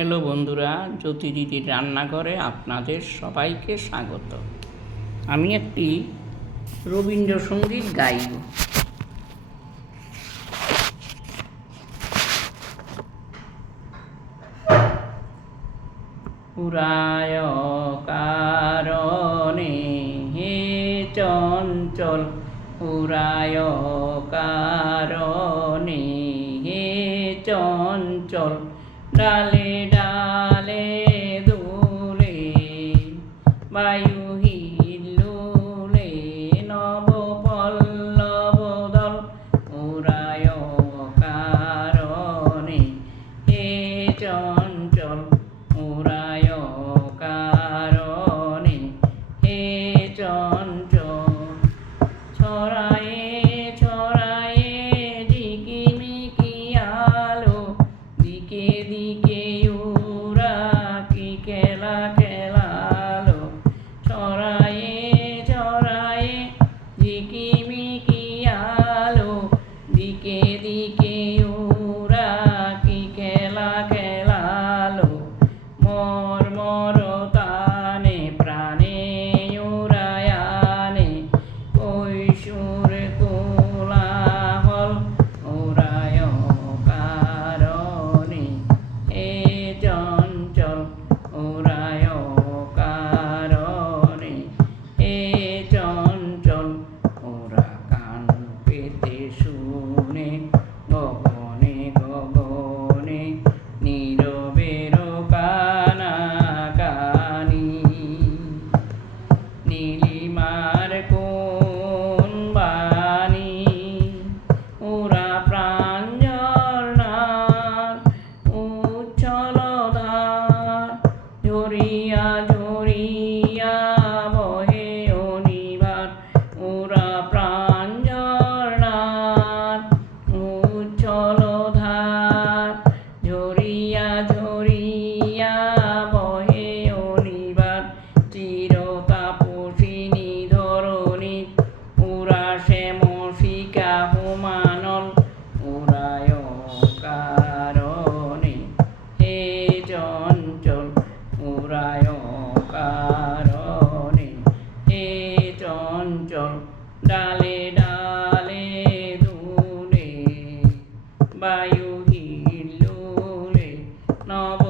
Hello বন্ধুরা, জ্যোতিদিদির রান্নাঘরে আপনাদের সবাইকে স্বাগত। আমি একটি রবীন্দ্রসঙ্গীত গাইব। উড়ায় কারণে হে চঞ্চল, উড়ায় কারণে হে চঞ্চল, ডালে ডালে দুলে বায়ু হিল্লোলে নব পল্লব দল, উড়ায় কারণে হে চঞ্চল, উড়ায় কারণে হে চঞ্চল। ছড়ায়ে ছড়ায়ে ঝিকিমিকি আলো, দিকে দিকে ওরা কি খেলা খেলালো। ছড়ায়ে ছড়ায়ে ঝিকিমিকি আলো, দিকে দিকে ওরা কি খেলা খেলালো। মর্মর তানে প্রাণে উড়ায়ানে কৈশোর কোলাহল, উড়ায় কারণে হে চঞ্চল, উড়ায় কারণে হে চঞ্চল। ওরা কান পেতে শুনে গগনে গগনে নীরবের কানাকানি, নীলিমার কোন বাণী, ওরা প্রাঞ্জলনার উচ্ছল ধার, ঝরিয়া ঝরিয়া বহে অনিবার। ওরা প্রাঞ্জলনার উচ্ছল ধার, ঝরিয়া ঝরিয়া বহে অনিবার। চিরতাপসিনী ধরণী ওরা শ্যামশিখা হোমানল, উড়ায় কারণে হে চঞ্চল, উড়ায় কারণে হে চঞ্চল। ডালে ডালে দুলে বায়ু হিল্লোলে নব